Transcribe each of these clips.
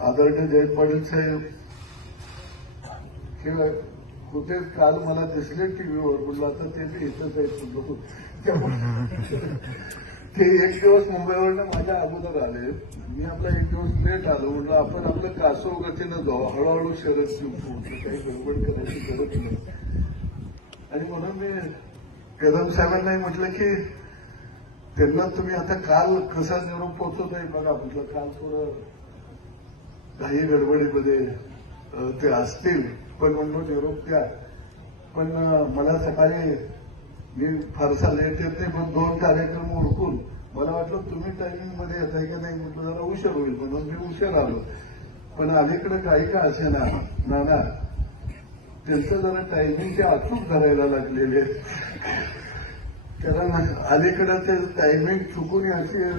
आदरणीय जयंत पाटील साहेब किंवा कुठे काल मला दिसले टीव्हीवर म्हटलं आता ते बी इथंच आहे. ते एक दिवस मुंबईवरनं माझ्या अगोदर आले. मी आपला एक दिवस लेट आलो. म्हटलं आपण आपलं कासव गतीनं जाऊ, हळूहळू शरद जिंकू, काही गडबड करायची गरज नाही. आणि म्हणून मी कदम साहेबांनाही म्हटलं की त्यांना तुम्ही आता काल कसा निरोप पोहोचवत आहे बघा. म्हटलं काल थोडं काही गडबडीमध्ये ते असतील, पण म्हणलो निरोप द्या. पण मला सकाळी मी फारसा लेट येत नाही, पण 2 कार्यक्रम उरकून मला वाटलं तुम्ही टायमिंगमध्ये येत आहे की नाही. म्हटलं जरा उशीर होईल म्हणून मी उशीर आलो. पण अलीकडे काही का असे ना त्यांचं जरा टायमिंगचे अचूक धरायला लागलेले. कारण अलीकडे ते टायमिंग चुकून याची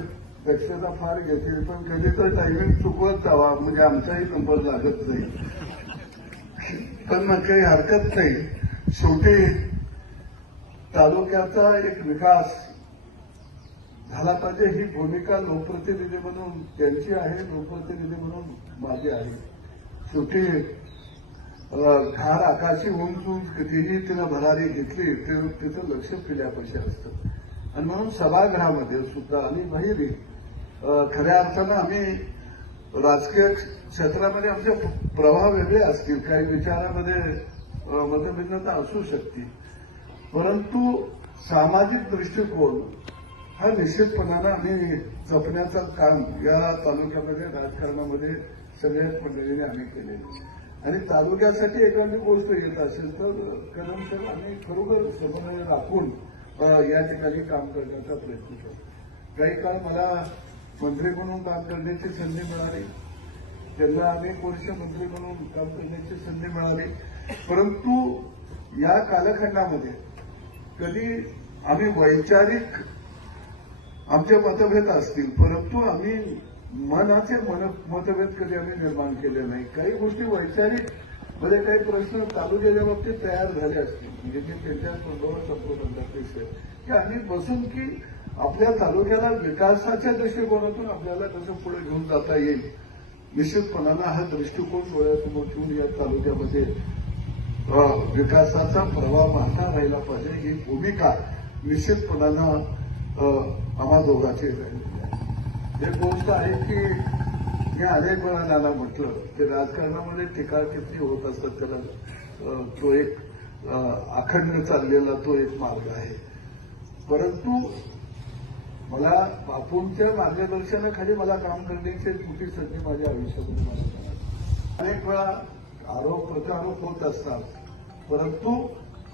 दक्षता फार घेतील, पण कधी तर टायमिंग चुकवत जावा म्हणजे आमचाही नंबर लागत नाही. पण मग काही हरकत नाही. शेवटी तालुक्याचा एक विकास झाला पाहिजे ही भूमिका लोकप्रतिनिधी म्हणून त्यांची आहे, लोकप्रतिनिधी म्हणून माझी आहे. शेवटी घार आकाशी उंच उंच कधीही तिनं भरारी घेतली तिथं लक्ष पिल्यापाशी असतं. आणि म्हणून सभागृहामध्ये सुद्धा आणि बाहेरही खऱ्या अर्थानं आम्ही राजकीय क्षेत्रामध्ये आमचे प्रभाव वेगळे असतील, काही विचारामध्ये मतभिन्नता असू शकते, परंतु सामाजिक दृष्टिकोन हा निश्चितपणानं आम्ही जपण्याचं काम या तालुक्यामध्ये राजकारणामध्ये सगळ्याच मंडळींनी आम्ही केले. आणि तालुक्यासाठी एखादी गोष्ट येत असेल तर कदम साहेब आम्ही खरोखर समन्वय राखून या ठिकाणी काम करण्याचा प्रयत्न करतो. काही काळ मला मंत्री म्हणून काम करण्याची संधी मिळाली, त्यांना अनेक वर्ष मंत्री म्हणून काम करण्याची संधी मिळाली, परंतु या कालखंडामध्ये कधी आम्ही वैचारिक आमचे मतभेद असतील, परंतु आम्ही मनाचे मतभेद कधी आम्ही निर्माण केले नाही. काही गोष्टी वैचारिक मध्ये काही प्रश्न तालुक्याच्या बाबतीत तयार झाले असतील, म्हणजे मी त्यांच्या बरोबर संपर्क की आम्ही बसून की आपल्या तालुक्याला विकासाच्या दृष्टिकोनातून आपल्याला कसं पुढे घेऊन जाता येईल. निश्चितपणानं हा दृष्टिकोन डोळ्यासमोर ठेवून या तालुक्यामध्ये विकासाचा प्रवाह वाहता राहिला पाहिजे ही भूमिका निश्चितपणानं आम्हा दोघांची राहिली. एक गोष्ट आहे की मी अनेक वेळा नाना म्हटलं की राजकारणामध्ये टीका किती होत असतात, त्याला तो एक अखंड चाललेला तो एक मार्ग आहे. परंतु मला बापूंच्या मार्गदर्शनाखाली मला काम करण्याची एक मोठी संधी माझ्या आयुष्यामध्ये मला मिळाली. अनेक वेळा आरोप प्रत्यारोप होत असतात, परंतु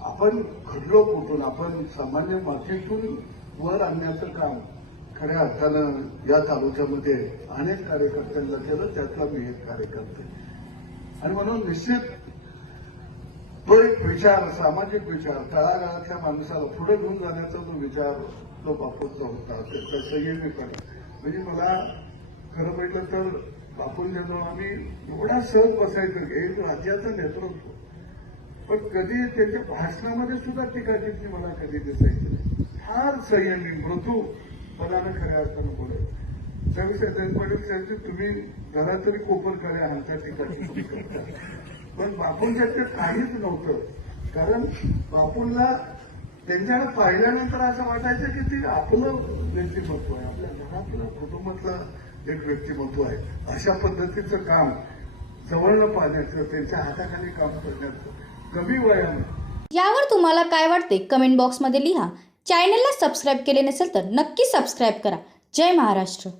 आपण घडलो कुठून, आपण सामान्य मातीतून वर आणण्याचं काम खऱ्या अर्थानं या तालुक्यामध्ये अनेक कार्यकर्त्यांना केलं, त्यातला मी एक कार्यकर्ते. आणि म्हणून निश्चित तो एक विचार, सामाजिक विचार, तळागाळातल्या माणसाला पुढे घेऊन जाण्याचा जो विचार तो बापूंचा होता, त्याचा संयमीपणा. म्हणजे मला खरं म्हटलं तर बापूंच्याजवळ आम्ही एवढा सहज बसायचं की राज्याचं नेतृत्व, पण कधी त्याच्या भाषणामध्ये सुद्धा टीका टिप्पणी मला कधी दिसायची नाही. फार संयमी मृदू पदानं खऱ्या अर्थानं बोलायचं. त्याविषयी जयंत पाटील साहेब तुम्ही जरा तरी कोपर कार्य आमच्या टीका टिप्पणी करता, पण बापूंच्याकडे काहीच नव्हतं. कारण बापूंना त्यांच्याकडे पाहिल्यानंतर असं वाटायचं की ते आपलं व्यक्तिमत्व आहे, आपल्या घरातलं कुटुंबातलं एक व्यक्तिमत्व आहे. अशा पद्धतीचं काम जवळनं पाहण्याचं, त्यांच्या हाताखाली काम करण्याचं कमी वयानं. यावर तुम्हाला काय वाटते कमेंट बॉक्समध्ये लिहा. चॅनलला सबस्क्राईब केले नसेल तर नक्की सबस्क्राईब करा. जय महाराष्ट्र.